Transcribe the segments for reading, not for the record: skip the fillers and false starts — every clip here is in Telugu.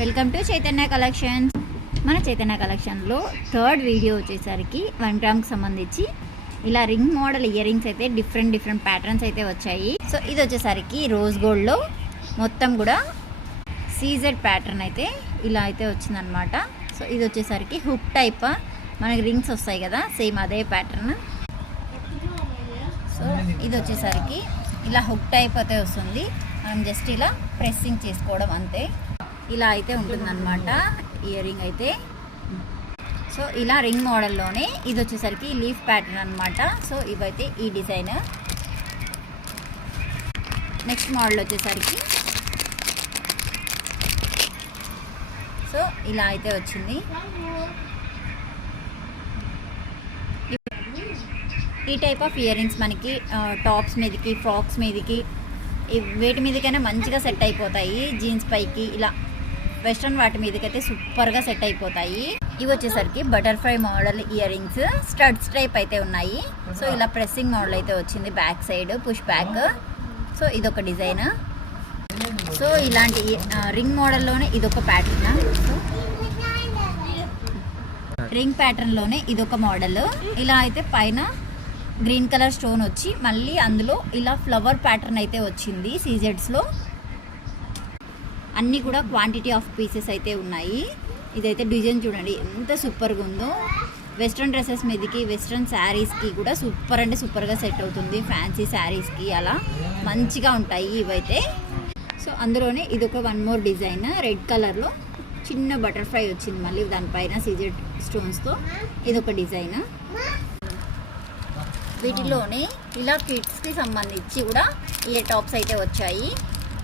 Welcome to Chaitanya collections. మన చైతన్య కలెక్షన్లో థర్డ్ వీడియో వచ్చేసరికి 1 గ్రామ్కి సంబంధించి ఇలా రింగ్ మోడల్ ఇయర్ రింగ్స్ అయితే డిఫరెంట్ ప్యాటర్న్స్ అయితే వచ్చాయి. సో ఇది వచ్చేసరికి రోజ్ గోల్డ్లో మొత్తం కూడా సీజెడ్ ప్యాటర్న్ అయితే ఇలా అయితే వచ్చిందనమాట. సో ఇది వచ్చేసరికి హుక్ టైప్ మనకి రింగ్స్ వస్తాయి కదా, సేమ్ అదే ప్యాటర్న్. సో ఇది వచ్చేసరికి ఇలా హుక్ టైప్ అయితే వస్తుంది. మనం జస్ట్ ఇలా ప్రెస్సింగ్ చేసుకోవడం అంతే. ఇలా అయితే ఉంటుందన్నమాట ఇయర్ రింగ్ అయితే. సో ఇలా రింగ్ మోడల్లోనే ఇది వచ్చేసరికి లీఫ్ ప్యాటర్న్ అనమాట. సో ఇవైతే ఈ డిజైన్. నెక్స్ట్ మోడల్ వచ్చేసరికి సో ఇలా అయితే వచ్చింది. ఈ టైప్ ఆఫ్ ఇయర్ రింగ్స్ మనకి టాప్స్ మీదకి, ఫ్రాక్స్ మీదకి, వేటి మీదకైనా మంచిగా సెట్ అయిపోతాయి. జీన్స్ పైకి ఇలా వెస్ట్రన్ వాటి మీదకైతే సూపర్గా సెట్ అయిపోతాయి. ఇవి వచ్చేసరికి butterfly model ear rings studs type అయితే ఉన్నాయి. సో ఇలా ప్రెస్సింగ్ మోడల్ అయితే వచ్చింది, back side push back. So ఇదొక డిజైన్. సో ఇలాంటి రింగ్ మోడల్లోనే ఇదొక ప్యాటర్న్. సో రింగ్ ప్యాటర్న్లోనే ఇదొక మోడల్. ఇలా అయితే పైన గ్రీన్ కలర్ స్టోన్ వచ్చి మళ్ళీ అందులో ఇలా ఫ్లవర్ ప్యాటర్న్ అయితే వచ్చింది సీజెడ్స్లో. అన్నీ కూడా క్వాంటిటీ ఆఫ్ పీసెస్ అయితే ఉన్నాయి. ఇదైతే డిజైన్ చూడండి ఎంత సూపర్గా ఉందో. వెస్ట్రన్ డ్రెస్సెస్ మీదకి, వెస్ట్రన్ శారీస్కి కూడా సూపర్ అంటే సూపర్గా సెట్ అవుతుంది. ఫ్యాన్సీ శారీస్కి అలా మంచిగా ఉంటాయి ఇవైతే. సో అందులోనే ఇదొక 1 మోర్ డిజైన్. రెడ్ కలర్లో చిన్న బటర్ఫ్లై వచ్చింది మళ్ళీ దానిపైన సీజెడ్ స్టోన్స్తో. ఇదొక డిజైన్. వీటిలోనే ఇలా కిడ్స్కి సంబంధించి కూడా ఇయర్ టాప్స్ అయితే వచ్చాయి.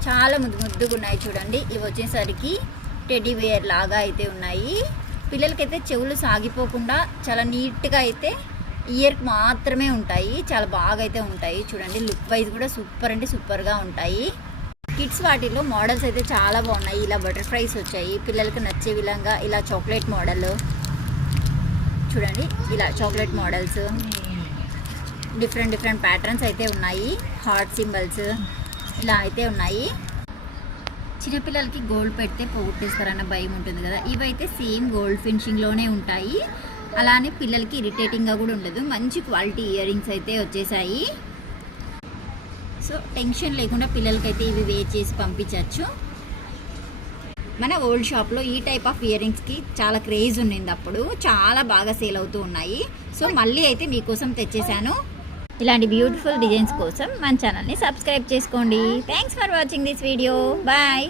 చాలా ముద్దుగా ఉన్నాయి చూడండి. ఇవి వచ్చేసరికి టెడ్డీ వేర్ లాగా అయితే ఉన్నాయి. పిల్లలకైతే చెవులు సాగిపోకుండా చాలా నీట్గా అయితే ఇయర్కి మాత్రమే ఉంటాయి. చాలా బాగా అయితే ఉంటాయి చూడండి. లుక్ వైజ్ కూడా సూపర్ అంటే సూపర్గా ఉంటాయి. కిడ్స్ వాటిలో మోడల్స్ అయితే చాలా బాగున్నాయి. ఇలా బటర్ఫ్లైస్ వచ్చాయి పిల్లలకి నచ్చే విధంగా. ఇలా చాక్లెట్ మోడల్ చూడండి, ఇలా చాక్లెట్ మోడల్స్, డిఫరెంట్ ప్యాటర్న్స్ అయితే ఉన్నాయి. హార్ట్ సింబల్స్ ఇలా అయితే ఉన్నాయి. చిన్నపిల్లలకి గోల్డ్ పెడితే పోగొట్టేస్తారన్న భయం ఉంటుంది కదా, ఇవైతే సేమ్ గోల్డ్ ఫినిషింగ్లోనే ఉంటాయి. అలానే పిల్లలకి ఇరిటేటింగ్గా కూడా ఉండదు. మంచి క్వాలిటీ ఇయర్ రింగ్స్ అయితే వచ్చేసాయి. సో టెన్షన్ లేకుండా పిల్లలకైతే ఇవి వేర్ చేసి పంపించవచ్చు. మన ఓల్డ్ షాప్లో ఈ టైప్ ఆఫ్ ఇయర్ రింగ్స్కి చాలా క్రేజ్ ఉండింది, అప్పుడు చాలా బాగా సేల్ అవుతూ ఉన్నాయి. సో మళ్ళీ అయితే మీకోసం తెచ్చేసాను. ఇలాంటి బ్యూటిఫుల్ డిజైన్స్ కోసం మన ఛానల్ని సబ్స్క్రైబ్ చేసుకోండి. Thanks for watching this video. Bye.